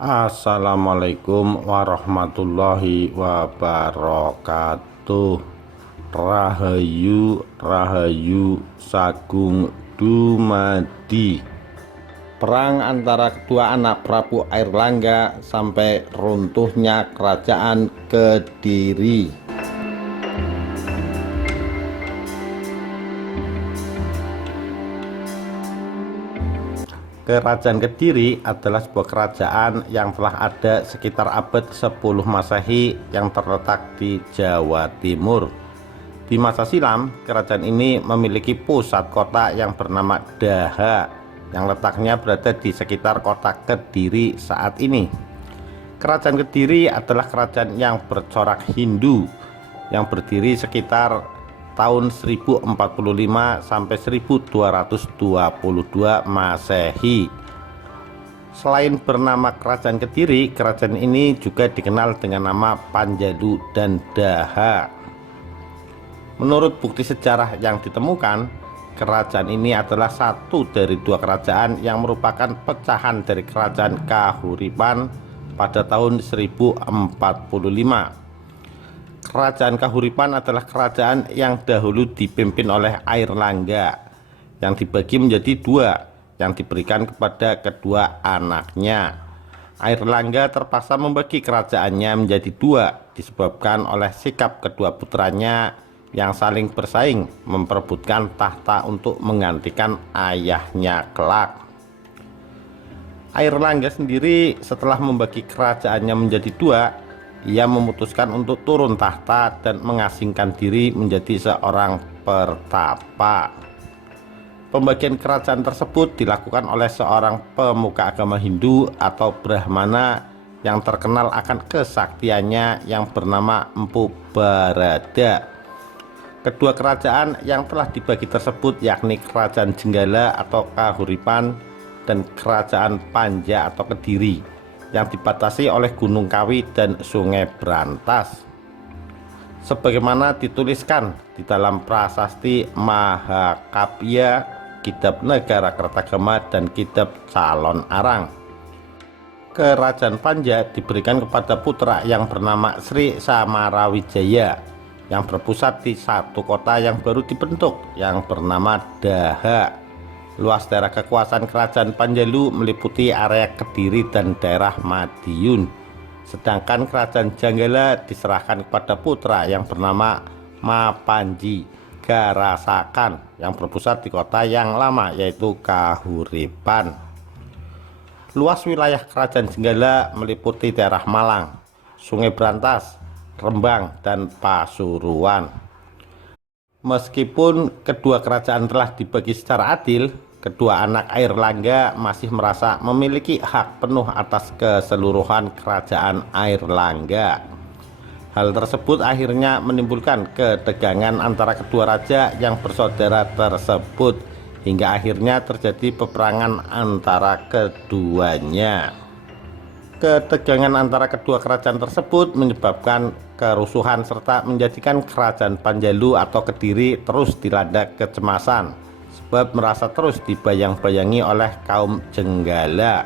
Assalamualaikum warahmatullahi wabarakatuh. Rahayu Rahayu Sagung Dumadi. Perang antara kedua anak Prabu Airlangga sampai runtuhnya kerajaan Kediri. Kerajaan Kediri adalah sebuah kerajaan yang telah ada sekitar abad 10 Masehi yang terletak di Jawa Timur. Di masa silam, kerajaan ini memiliki pusat kota yang bernama Daha, yang letaknya berada di sekitar kota Kediri saat ini. Kerajaan Kediri adalah kerajaan yang bercorak Hindu, yang berdiri sekitar tahun 1045 sampai 1222 Masehi. Selain bernama Kerajaan Kediri, kerajaan ini juga dikenal dengan nama Panjalu dan Daha. Menurut bukti sejarah yang ditemukan, kerajaan ini adalah satu dari dua kerajaan yang merupakan pecahan dari Kerajaan Kahuripan pada tahun 1045. Kerajaan Kahuripan adalah kerajaan yang dahulu dipimpin oleh Airlangga, yang dibagi menjadi dua, yang diberikan kepada kedua anaknya. Airlangga terpaksa membagi kerajaannya menjadi dua disebabkan oleh sikap kedua putranya yang saling bersaing memperebutkan tahta untuk menggantikan ayahnya kelak. Airlangga sendiri setelah membagi kerajaannya menjadi dua, ia memutuskan untuk turun tahta dan mengasingkan diri menjadi seorang pertapa. Pembagian kerajaan tersebut dilakukan oleh seorang pemuka agama Hindu atau Brahmana yang terkenal akan kesaktiannya yang bernama Empu Barada. Kedua kerajaan yang telah dibagi tersebut yakni Kerajaan Jenggala atau Kahuripan dan Kerajaan Panja atau Kediri, yang dibatasi oleh Gunung Kawi dan Sungai Brantas. Sebagaimana dituliskan di dalam prasasti Mahakapya, Kitab Negara Kertagama, dan Kitab Calon Arang. Kerajaan Panja diberikan kepada putra yang bernama Sri Samarawijaya, yang berpusat di satu kota yang baru dibentuk yang bernama Daha. Luas daerah kekuasaan Kerajaan Panjalu meliputi area Kediri dan daerah Madiun. Sedangkan Kerajaan Jenggala diserahkan kepada putra yang bernama Mapanji Garasakan, yang berpusat di kota yang lama yaitu Kahuripan. Luas wilayah Kerajaan Jenggala meliputi daerah Malang, Sungai Brantas, Rembang, dan Pasuruan. Meskipun kedua kerajaan telah dibagi secara adil, kedua anak Airlangga masih merasa memiliki hak penuh atas keseluruhan kerajaan Airlangga. Hal tersebut akhirnya menimbulkan ketegangan antara kedua raja yang bersaudara tersebut, hingga akhirnya terjadi peperangan antara keduanya. Ketegangan antara kedua kerajaan tersebut menyebabkan kerusuhan serta menjadikan Kerajaan Panjalu atau Kediri terus dilanda kecemasan, sebab merasa terus dibayang-bayangi oleh kaum Jenggala.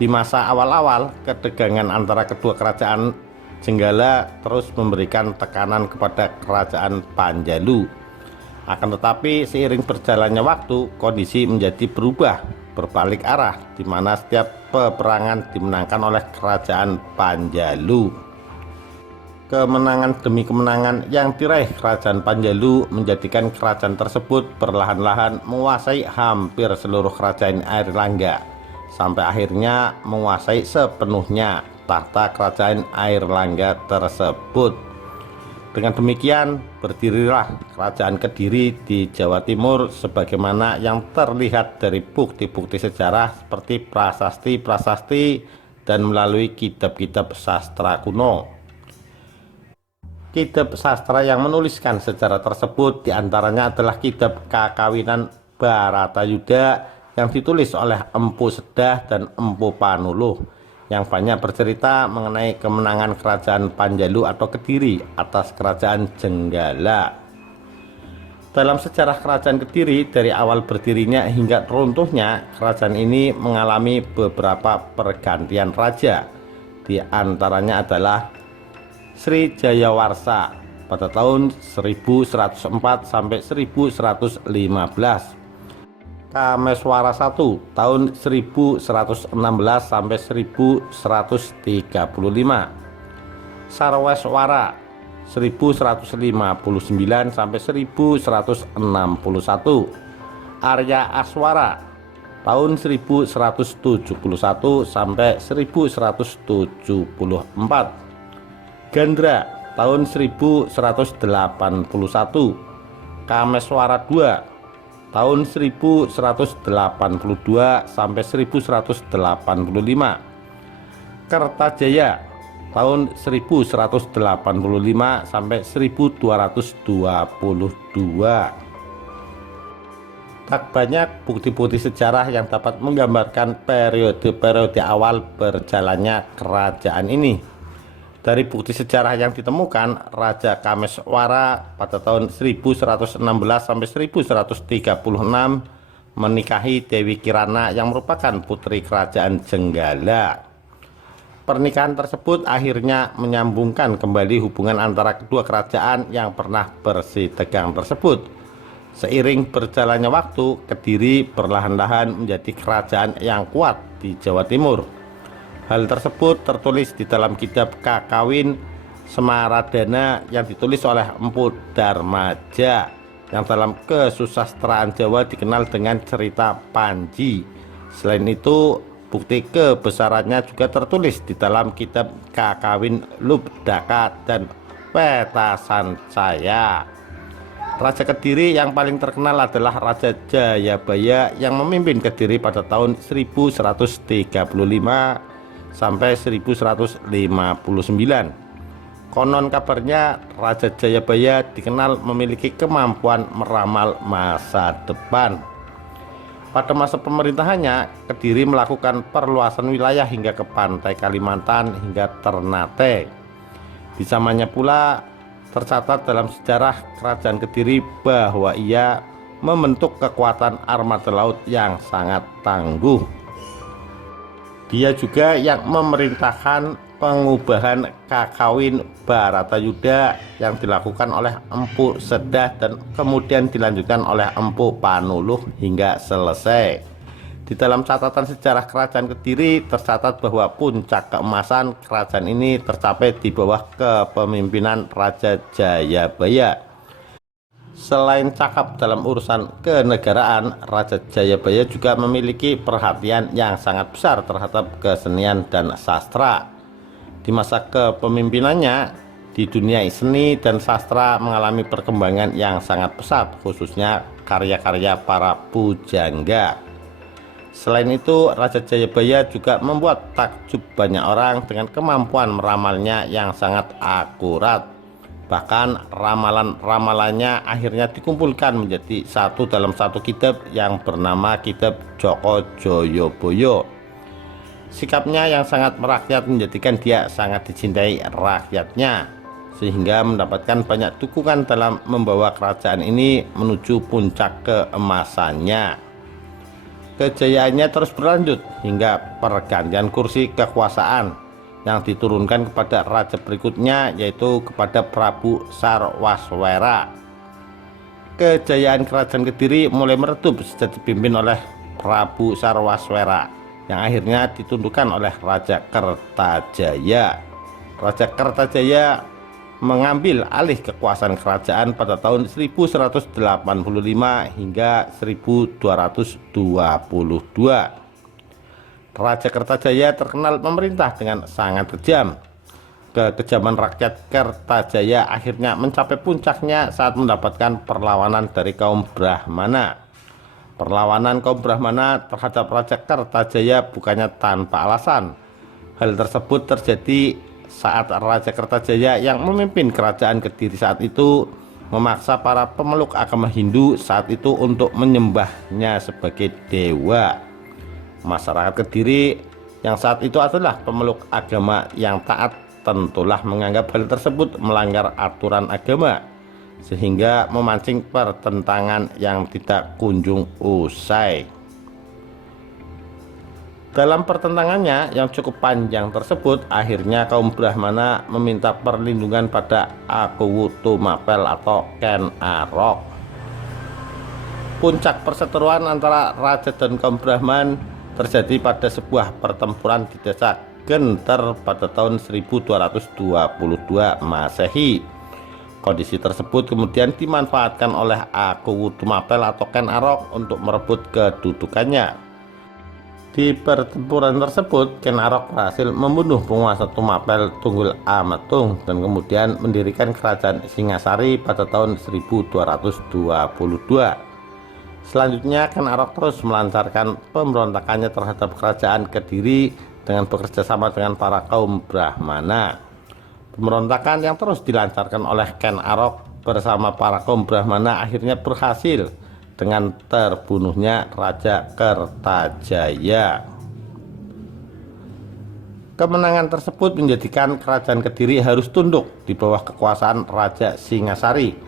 Di masa awal-awal, ketegangan antara kedua kerajaan, Jenggala terus memberikan tekanan kepada Kerajaan Panjalu. Akan tetapi seiring berjalannya waktu, kondisi menjadi berubah, berbalik arah, di mana setiap peperangan dimenangkan oleh Kerajaan Panjalu. Kemenangan demi kemenangan yang diraih Kerajaan Panjalu menjadikan kerajaan tersebut perlahan-lahan menguasai hampir seluruh kerajaan Airlangga, sampai akhirnya menguasai sepenuhnya tahta kerajaan Airlangga tersebut. Dengan demikian, berdirilah Kerajaan Kediri di Jawa Timur sebagaimana yang terlihat dari bukti-bukti sejarah seperti prasasti-prasasti dan melalui kitab-kitab sastra kuno. Kitab sastra yang menuliskan sejarah tersebut diantaranya adalah Kitab Kakawinan Baratayuda yang ditulis oleh Empu Sedah dan Empu Panuluh, yang banyak bercerita mengenai kemenangan Kerajaan Panjalu atau Kediri atas Kerajaan Jenggala. Dalam sejarah Kerajaan Kediri, dari awal berdirinya hingga runtuhnya, kerajaan ini mengalami beberapa pergantian raja. Di antaranya adalah Sri Jayawarsa pada tahun 1104 sampai 1115, Kameswara I tahun 1116 sampai 1135, Sarweswara 1159 sampai 1161, Arya Aswara tahun 1171 sampai 1174, Gandra tahun 1181, Kameswara II tahun 1182 sampai 1185, Kertajaya tahun 1185 sampai 1222. Tak banyak bukti-bukti sejarah yang dapat menggambarkan periode-periode awal berjalannya kerajaan ini. Dari bukti sejarah yang ditemukan, Raja Kameswara pada tahun 1116 sampai 1136 menikahi Dewi Kirana yang merupakan putri kerajaan Jenggala. Pernikahan tersebut akhirnya menyambungkan kembali hubungan antara kedua kerajaan yang pernah bersitegang tersebut. Seiring berjalannya waktu, Kediri perlahan-lahan menjadi kerajaan yang kuat di Jawa Timur. Hal tersebut tertulis di dalam kitab Kakawin Semaradana yang ditulis oleh Empu Darmaja, yang dalam kesusastraan Jawa dikenal dengan cerita Panji. Selain itu, bukti kebesarannya juga tertulis di dalam kitab Kakawin Lubdaka dan Peta Sancaya. Raja Kediri yang paling terkenal adalah Raja Jayabaya yang memimpin Kediri pada tahun 1135 sampai 1159. Konon kabarnya Raja Jayabaya dikenal memiliki kemampuan meramal masa depan. Pada masa pemerintahannya, Kediri melakukan perluasan wilayah hingga ke pantai Kalimantan hingga Ternate. Di zamannya pula tercatat dalam sejarah Kerajaan Kediri bahwa ia membentuk kekuatan armada laut yang sangat tangguh. Dia juga yang memerintahkan pengubahan Kakawin Baratayuda yang dilakukan oleh Empu Sedah dan kemudian dilanjutkan oleh Empu Panuluh hingga selesai. Di dalam catatan sejarah Kerajaan Kediri tercatat bahwa puncak keemasan kerajaan ini tercapai di bawah kepemimpinan Raja Jayabaya. Selain cakap dalam urusan kenegaraan, Raja Jayabaya juga memiliki perhatian yang sangat besar terhadap kesenian dan sastra. Di masa kepemimpinannya, di dunia seni dan sastra mengalami perkembangan yang sangat pesat, khususnya karya-karya para pujangga. Selain itu, Raja Jayabaya juga membuat takjub banyak orang dengan kemampuan meramalnya yang sangat akurat. Bahkan ramalan-ramalannya akhirnya dikumpulkan menjadi satu dalam satu kitab yang bernama Kitab Joko Joyoboyo. Sikapnya yang sangat merakyat menjadikan dia sangat dicintai rakyatnya, sehingga mendapatkan banyak dukungan dalam membawa kerajaan ini menuju puncak keemasannya. Kejayaannya terus berlanjut hingga pergantian kursi kekuasaan yang diturunkan kepada raja berikutnya, yaitu kepada Prabu Sarwaswera. Kejayaan Kerajaan Kediri mulai meredup sejak dipimpin oleh Prabu Sarwaswera yang akhirnya ditundukkan oleh Raja Kertajaya. Raja Kertajaya mengambil alih kekuasaan kerajaan pada tahun 1185 hingga 1222. Raja Kertajaya terkenal memerintah dengan sangat kejam. Kekejaman rakyat Kertajaya akhirnya mencapai puncaknya saat mendapatkan perlawanan dari kaum Brahmana. Perlawanan kaum Brahmana terhadap Raja Kertajaya bukannya tanpa alasan. Hal tersebut terjadi saat Raja Kertajaya yang memimpin kerajaan Kediri saat itu memaksa para pemeluk agama Hindu saat itu untuk menyembahnya sebagai dewa. Masyarakat Kediri yang saat itu adalah pemeluk agama yang taat tentulah menganggap hal tersebut melanggar aturan agama, sehingga memancing pertentangan yang tidak kunjung usai. Dalam pertentangannya yang cukup panjang tersebut, akhirnya kaum Brahmana meminta perlindungan pada Akuwutumapel atau Ken Arok. Puncak perseteruan antara raja dan kaum Brahman terjadi pada sebuah pertempuran di desa Genter pada tahun 1222 Masehi. Kondisi tersebut kemudian dimanfaatkan oleh Akuwutumapel atau Ken Arok untuk merebut kedudukannya. Di pertempuran tersebut, Ken Arok berhasil membunuh penguasa Tumapel Tunggul Ametung dan kemudian mendirikan kerajaan Singasari pada tahun 1222. Selanjutnya, Ken Arok terus melancarkan pemberontakannya terhadap kerajaan Kediri dengan bekerja sama dengan para kaum Brahmana. Pemberontakan yang terus dilancarkan oleh Ken Arok bersama para kaum Brahmana akhirnya berhasil dengan terbunuhnya Raja Kertajaya. Kemenangan tersebut menjadikan kerajaan Kediri harus tunduk di bawah kekuasaan Raja Singasari.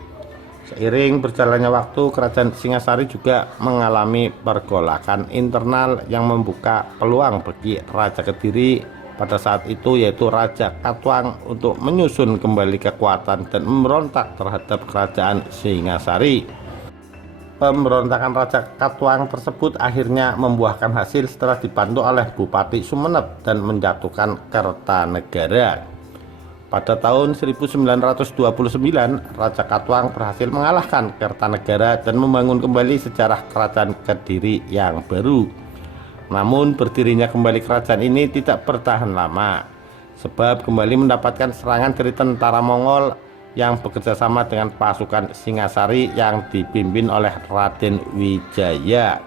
Seiring berjalannya waktu, kerajaan Singasari juga mengalami pergolakan internal yang membuka peluang bagi Raja Kediri pada saat itu, yaitu Raja Katwang, untuk menyusun kembali kekuatan dan memberontak terhadap kerajaan Singasari. Pemberontakan Raja Katwang tersebut akhirnya membuahkan hasil setelah dibantu oleh Bupati Sumeneb dan menjatuhkan Kertanegara. Pada tahun 1929, Raja Katwang berhasil mengalahkan Kertanegara dan membangun kembali sejarah kerajaan Kediri yang baru. Namun berdirinya kembali kerajaan ini tidak bertahan lama, sebab kembali mendapatkan serangan dari tentara Mongol yang bekerja sama dengan pasukan Singasari yang dipimpin oleh Raden Wijaya.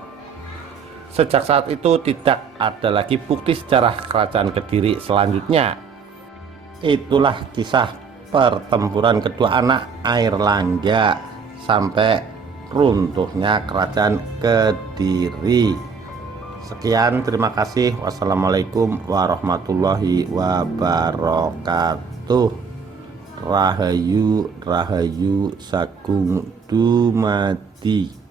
Sejak saat itu tidak ada lagi bukti sejarah kerajaan Kediri selanjutnya. Itulah kisah pertempuran kedua anak Airlangga sampai runtuhnya kerajaan Kediri. Sekian, terima kasih. Wassalamualaikum warahmatullahi wabarakatuh. Rahayu Rahayu Sagung Dumadi.